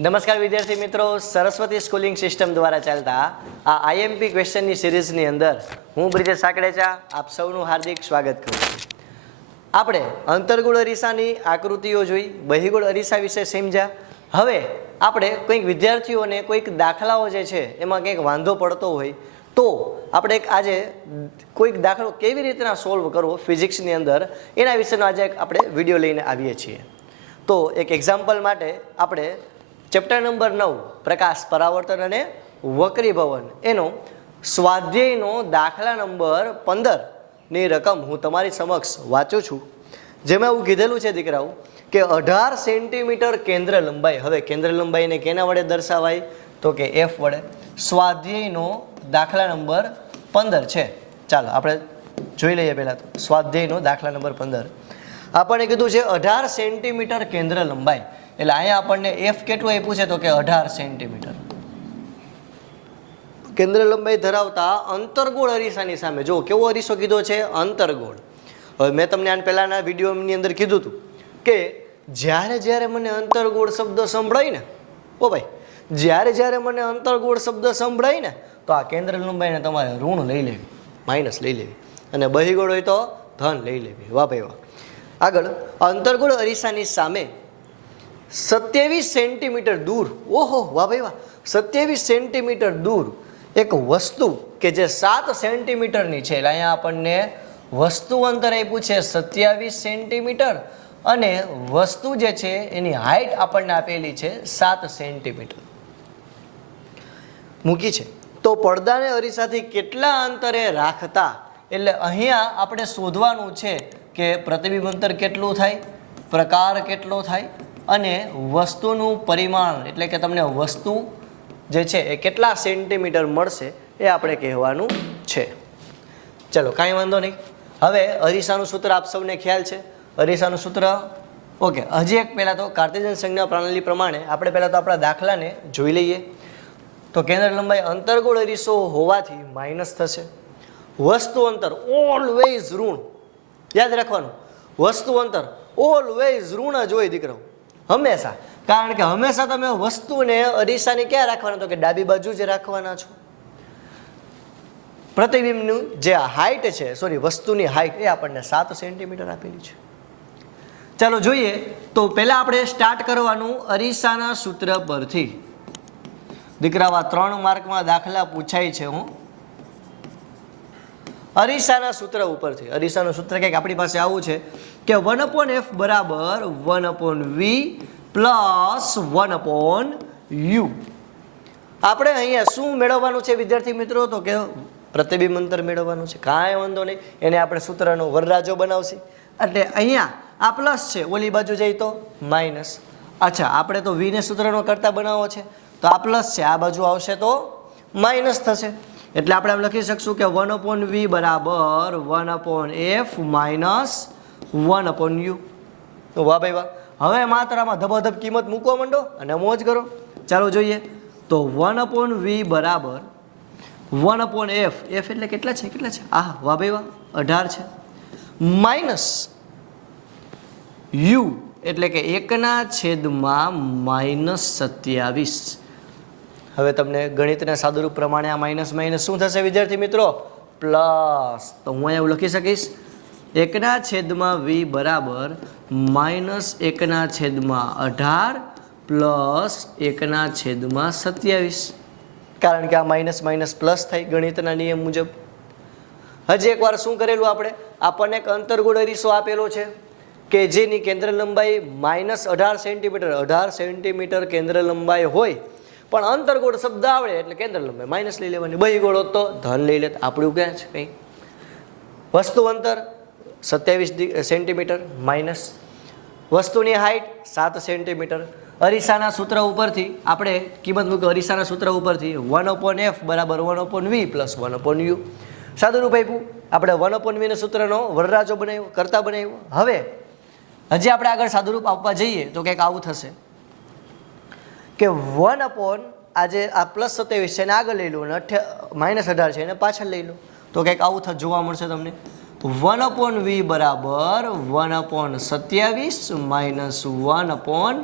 નમસ્કાર વિદ્યાર્થી મિત્રો, સરસ્વતી સ્કૂલિંગ સિસ્ટમ દ્વારા ચાલતા આ આઈએમપી ક્વેશ્ચનની સિરીઝની અંદર હું બ્રિજેશ સાકડેચા આપ સૌનું હાર્દિક સ્વાગત કરું છું. આપણે અંતર્ગોળ અરીસાની આકૃતિઓ જોઈ, બહિગોળ અરીસા વિશે સમજ્યા. હવે આપણે કોઈક વિદ્યાર્થીઓને કોઈક દાખલાઓ જે છે એમાં કંઈક વાંધો પડતો હોય તો આપણે આજે કોઈક દાખલો કેવી રીતના સોલ્વ કરવો ફિઝિક્સની અંદર એના વિશેનો આજે આપણે વિડીયો લઈને આવીએ છીએ. તો એક એક્ઝામ્પલ માટે આપણે ચેપ્ટર નંબર 9 પ્રકાશ પરાવર્તન અને વક્રીભવન એનો સ્વાધ્યાયનો દાખલા નંબર 15 ની રકમ હું તમારી સમક્ષ વાંચું છું. જેમાં એવું કીધેલું છે દીકરાઓ કે 18 સેન્ટીમીટર કેન્દ્ર લંબાઈ. હવે કેન્દ્ર લંબાઈને કેના વડે દર્શાવાય તો કે એફ વડે. સ્વાધ્યાયનો દાખલા નંબર 15 છે. ચાલો આપણે જોઈ લઈએ. પહેલા તો સ્વાધ્યાયનો દાખલા નંબર 15 આપણને કીધું છે 18 સેન્ટીમીટર કેન્દ્ર લંબાઈ. એટલે અહીંયા આપણને એફ કેટલું આપ્યું છે તો કે 18 સેન્ટીમીટર કેન્દ્ર લંબાઈ ધરાવતા અંતર્ગોળ અરીસાની સામે જો કેવો અરીસો કીધો છે, અંતર્ગોળ. હવે મેં તમને આના પહેલાના વિડીયોની અંદર કીધું હતું કે જ્યારે મને અંતર્ગોળ શબ્દ સંભળાય ને, ઓ ભાઈ, જ્યારે મને અંતર્ગોળ શબ્દ સંભળાય ને તો આ કેન્દ્ર લંબાઈને તમારે ઋણ લઈ લેવી, માઇનસ લઈ લેવી, અને બહિગોળ હોય તો ધન લઈ લેવી. વાહ ભાઈ વાહ. આગળ અંતર્ગોળ અરીસાની સામે 27 સેન્ટીમીટર દૂર, ઓહો વાહ ભાઈ વાહ, 27 સેન્ટીમીટર દૂર એક વસ્તુ કે જે 7 સેન્ટીમીટરની છે. એટલે અહીંયા આપણને વસ્તુ અંતર આપ્યું છે 27 સેન્ટીમીટર અને વસ્તુ જે છે એની હાઈટ આપણને આપેલી છે 7 સેન્ટીમીટર મૂકી છે. તો પડદાને અરીસાથી કેટલા અંતરે રાખતા, એટલે અહીંયા આપણે શોધવાનું છે કે પ્રતિબિંબ અંતર કેટલું થાય, પ્રકાર કેટલો થાય અને વસ્તુનું પરિમાણ એટલે કે તમને વસ્તુ જે છે એ કેટલા સેન્ટીમીટર મળશે એ આપણે કહેવાનું છે. ચલો કાંઈ વાંધો નહીં. હવે અરીસાનું સૂત્ર આપ સૌને ખ્યાલ છે. અરીસાનું સૂત્ર ઓકે. હજી એક પહેલાં તો કાર્ટેશિયન સંજ્ઞા પ્રણાલી પ્રમાણે આપણે પહેલાં તો આપણા દાખલાને જોઈ લઈએ. તો કેન્દ્ર લંબાઈ અંતર્ગોળ અરીસો હોવાથી માઇનસ થશે. વસ્તુ અંતર ઓલવેઝ ઋણ, યાદ રાખવાનું. વસ્તુ અંતર ઓલવેઝ ઋણ જ હોય દીકરો, હંમેશા. કારણ કે હંમેશા તમે વસ્તુને અરીસાની ક્યાં રાખવાના તો કે ડાબી બાજુ જ રાખવાના છો. પ્રતિબિંબનું જે હાઈટ છે, સોરી વસ્તુની હાઈટ એ આપણને 7 સેન્ટીમીટર આપેલી છે. ચાલો જોઈએ. તો પહેલા આપણે સ્ટાર્ટ કરવાનું અરીસાના સૂત્ર પરથી. દીકરાવા 3 માર્કમાં દાખલા પૂછાય છે. હું અરીસાના સૂત્ર ઉપરથી, અરીસાનું સૂત્ર કંઈક આપણી પાસે આવું છે કે 1/f બરાબર 1/v પ્લસ 1/u. આપણે અહીંયા શું મેળવવાનું છે વિદ્યાર્થી મિત્રો તો કે પ્રતિબિંબ અંતર મેળવવાનું છે. કાંઈ વાંધો નહીં, એને આપણે સૂત્રનો વરરાજો બનાવશે. એટલે અહીંયા આ પ્લસ છે, ઓલી બાજુ જઈ તો માઇનસ. અચ્છા, આપણે તો વીને સૂત્રનો કરતા બનાવવો છે તો આ પ્લસ છે, આ બાજુ આવશે તો માઇનસ થશે. એટલે આપણે એમ લખી શકશું કે 1/v બરાબર 1/f માઇનસ 1/u. તો વાહ ભાઈ વાહ. હવે માત્રામાં ધબાધબ કિંમત મૂકવા માંડો અને મોજ કરો. ચાલો જોઈએ. તો 1/v બરાબર 1/f, f એટલે કેટલા છે, કેટલા છે, આહ વાહ ભાઈ વાહ, 18 છે, માઇનસ u એટલે કે 1/-27. હવે તમને ગણિતના સાદુરૂપ પ્રમાણે આ માઇનસ માઇનસ શું થશે વિદ્યાર્થી મિત્રો? પ્લસ. તો હું અહીંયા એવું લખી શકીશ 1/v બરાબર -1/18 પ્લસ 1/27. કારણ કે આ માઇનસ માઇનસ પ્લસ થાય ગણિતના નિયમ મુજબ. હજી એકવાર શું કરેલું આપણે? આપણને એક અંતર્ગોળ અરીસો આપેલો છે કે જેની કેન્દ્ર લંબાઈ -18 સેન્ટીમીટર, 18 સેન્ટીમીટર કેન્દ્ર લંબાઈ હોય પણ અંતર્ગોળ શબ્દ આવડે એટલે કેન્દ્ર લંબાઈ માઇનસ લઈ લેવાની, બહિગોળ તો ધન લઈ લેતા. આપણું ક્યાં છે કંઈ? વસ્તુ અંતર 27 સેન્ટીમીટર માઇનસ વસ્તુની હાઈટ 7 સેન્ટીમીટર. અરીસાના સૂત્ર ઉપરથી આપણે કિંમત મૂકી. અરીસાના સૂત્ર ઉપરથી 1/f બરાબર 1/v પ્લસ 1/u. સાદુરૂપ આપ્યું. આપણે 1/v ના સૂત્રનો વરરાજો બનાવ્યો, કરતા બનાવ્યો. હવે હજી આપણે આગળ સાદુરૂપ આપવા જઈએ તો કંઈક આવું થશે કે 1/ આજે આ પ્લસ 27 છે એને આગળ લઈ લો અને -18 છે એને પાછળ લઈ લો તો કંઈક આવું જોવા મળશે તમને. 1/v બરાબર 1/27 -1/18.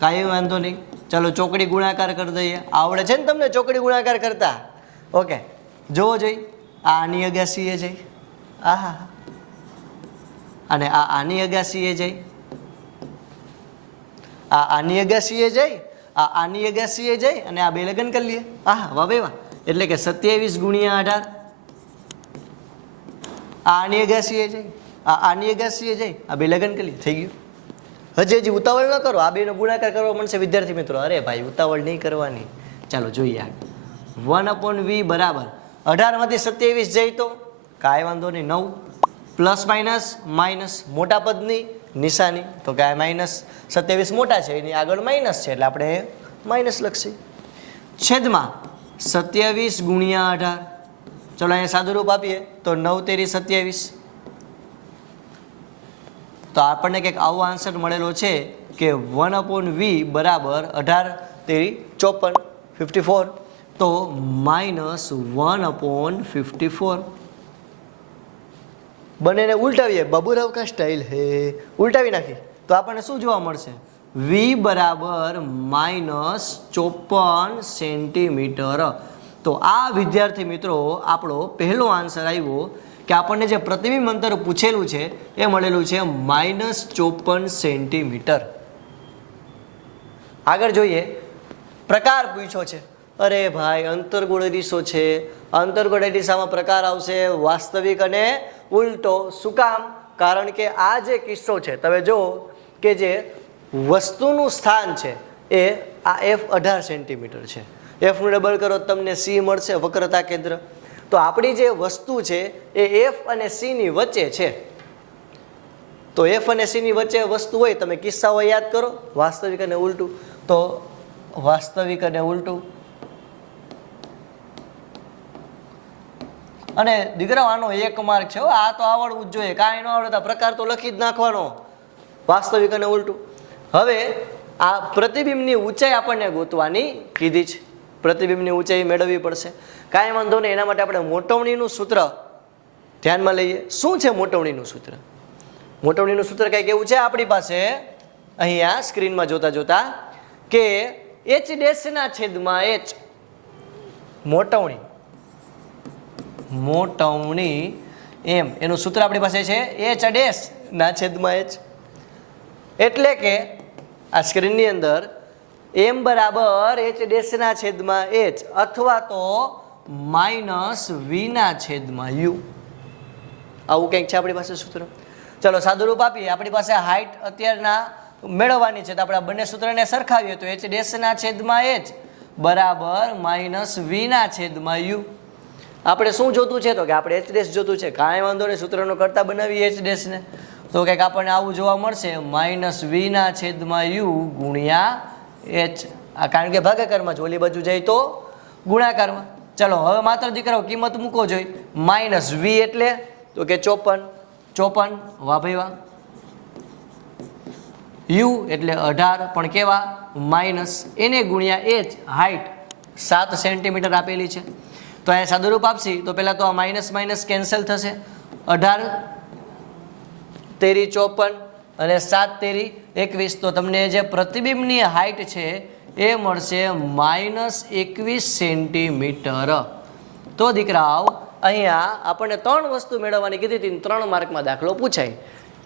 કાંઈ વાંધો નહીં. ચાલો ચોકડી ગુણાકાર કરી દઈએ. આવડે છે ને તમને ચોકડી ગુણાકાર કરતા? ઓકે, જોવો જોઈ. આ આની અગાસીએ જઈ, આહા, અને આ આની અગાસીએ જઈ, આ આની અગાસીએ જઈ, આ આની અગાસીએ જઈ, અને આ બે લગ્ન કરી લઈએ. આહા, વાહ ભાઈ વાહ. એટલે કે 27 ગુણ્યા 18. આ આની અગાસીએ જઈ, આ આની અગાસીએ જઈ, આ બે લગ્ન કરી લઈએ. થઈ ગયું. હજી ઉતાવળ ન કરો, આ બેનો ગુણાકાર કરવા મળશે વિદ્યાર્થી મિત્રો. અરે ભાઈ ઉતાવળ નહીં કરવાની. ચાલો જોઈએ. 1/v બરાબર 18 માંથી 27 જાય તો કાંઈ વાંધો નહીં, 9 પ્લસ માઇનસ માઇનસ મોટા પદની નિશાની તો કાંઈ માઇનસ 27 મોટા છે એની આગળ માઇનસ છે એટલે આપણે માઇનસ લખશે. છેદમાં 27 ગુણ્યા 18. ચલો અહીંયા સાદુરૂપ આપીએ તો 9 તેરી 27. તો આપણને કંઈક આવો આન્સર મળેલો છે કે 1/v બરાબર 18 તેરી 54, 54. તો -1/54. બંનેને ઉલટાવીએ. બાબુરાવ કા સ્ટાઇલ હે, ઉલટાવી નાખી તો આપણને શું જોવા મળશે? v બરાબર -54 સેન્ટીમીટર. તો આ વિદ્યાર્થી મિત્રો આપણો પહેલો આન્સર આવ્યો કે આપણને જે પ્રતિબિંબ અંતર પૂછેલું છે એ મળેલું છે -54 સેન્ટીમીટર. આગળ જોઈએ. પ્રકાર પૂછ્યો છે. અરે ભાઈ અંતર્ગોળ અરીસો છે, અંતર્ગોળ અરીસામાં પ્રકાર આવશે વાસ્તવિક અને ઉલટો. શું કામ? કારણ કે આ જે કિસ્સો છે તમે જુઓ કે જે વસ્તુનું સ્થાન છે એ આ F18 સેન્ટીમીટર છે. એફનું ડબલ કરો તમને C મળશે, વક્રતા કેન્દ્ર. તો આપણી જે વસ્તુ છે એ F અને C ની વચ્ચે છે. તો F અને C ની વચ્ચે વસ્તુ હોય, તમે કિસ્સાઓ યાદ કરો, વાસ્તવિક અને ઉલટું. તો વાસ્તવિક અને ઉલટું. અને દીકરા આનો 1 માર્ક છે. આ તો આવડવું જ જોઈએ, કાંઈ ન આવડતા પ્રકાર તો લખી જ નાખવાનો, વાસ્તવિક અને ઉલટું. હવે આ પ્રતિબિંબની ઊંચાઈ આપણને ગોતવાની કીધી છે. પ્રતિબિંબની ઊંચાઈ મેળવવી પડશે. કાંઈ વાંધો નહીં, એના માટે આપણે મોટવણીનું સૂત્ર ધ્યાનમાં લઈએ. શું છે મોટવણીનું સૂત્ર? મોટવણીનું સૂત્ર કંઈક એવું છે આપણી પાસે અહીંયા સ્ક્રીનમાં જોતા જોતા કે h' ના છેદમાં h. મોટવણી એમ એનું સૂત્ર આપણી પાસે છે h' ના છેદમાં h. એટલે કે આ સ્ક્રીનની અંદર m બરાબર h' ના છેદમાં h અથવા તો -v ના છેદમાં u. આવું કંઈક છે આપણી પાસે સૂત્ર. ચલો સાદુરૂપ આપીએ. આપણી પાસે હાઈટ અત્યારના મેળવવાની છે તો આપણે બંને સૂત્રને સરખાવીએ તો h' ના છેદમાં h બરાબર -v ના છેદમાં u. આપણે શું જોતું છે? તો કે આપણે h' જોતું છે. કાંઈ વાંધો નહીં, સૂત્રનો કરતા બનાવીએ h' ને. તો કંઈક આપણને આવું જોવા મળશે -v ના છેદમાં u ગુણ્યા h. આ કારણ કે ભાગાકારમાં છે, ઓલી બાજુ જાય તો ગુણાકારમાં. ચલો હવે માત્ર દીકરાઓ કિંમત મૂકો જોઈ. -v એટલે તો કે 54. વાહ ભાઈ વાહ. u એટલે 18 પણ કેવા માઇનસ, એને ગુણ્યા h હાઈટ 7 સેન્ટીમીટર આપેલી છે. તો અહીંયા સાદુરૂપ આપશી તો પહેલાં તો આ માઇનસ માઇનસ કેન્સલ થશે. 18 તેરી 54 અને 7 તેરી 21. તો તમને જે પ્રતિબિંબની હાઈટ છે એ મળશે -21 સેન્ટીમીટર. તો દીકરાઓ અહીંયા આપણને 3 વસ્તુ મેળવવાની કીધી હતી, 3 માર્કમાં દાખલો પૂછાય.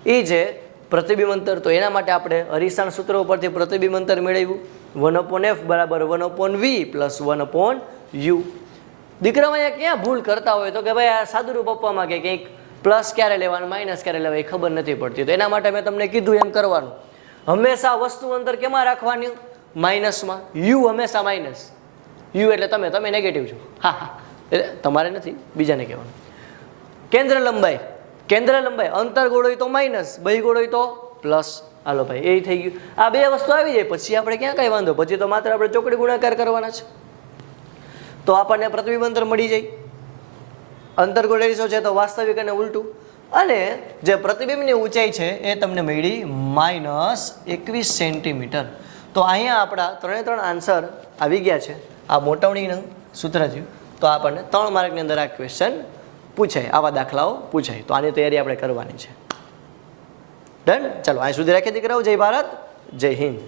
એ જે પ્રતિબિંબ અંતર, તો એના માટે આપણે અરીસાના સૂત્ર ઉપરથી પ્રતિબિંબ અંતર મેળવ્યું 1/f બરાબર 1/v પ્લસ 1/u. દીકરાઓ અહીંયા ક્યાં ભૂલ કરતા હોય તો કે ભાઈ આ સાદુરૂપ આપવામાં કે કંઈક પ્લસ ક્યારે લેવાનું માઇનસ ક્યારે લેવા એ ખબર નથી પડતી. તો એના માટે મેં તમને કીધું એમ કરવાનું. હંમેશા વસ્તુ અંતર કેમાં રાખવાની? માઇનસમાં. યુ હંમેશા માઇનસ. યુ એટલે તમે નેગેટિવ છો. હા હા, એટલે તમારે નથી, બીજાને કહેવાનું. કેન્દ્ર લંબાઈ અંતર ગોળ હોય તો માઇનસ, બહિગોળ હોય તો પ્લસ. હાલો ભાઈ એ થઈ ગયું. આ બે વસ્તુ આવી જાય પછી આપણે ક્યાં કઈ વાંધો, પછી તો માત્ર આપણે ચોકડી ગુણાકાર કરવાના છે. તો આપણને પ્રતિબિંબ અંતર મળી જાય. અંતર્ગોળ અરીસો છે તો વાસ્તવિક અને ઉલટું. અને જે પ્રતિબિંબની ઊંચાઈ છે એ તમને મળી -21 સેન્ટીમીટર. તો અહીંયા આપણા 3 આન્સર આવી ગયા છે. આ મોટવણીનું સૂત્ર થયું. તો આપણને 3 માર્કની અંદર આ ક્વેશ્ચન પૂછાય, આવા દાખલાઓ પૂછાય. તો આની તૈયારી આપણે કરવાની છે. ડન. ચાલો અહીં સુધી રાખીએ દીકરાઓ. જય ભારત, જય હિન્દ.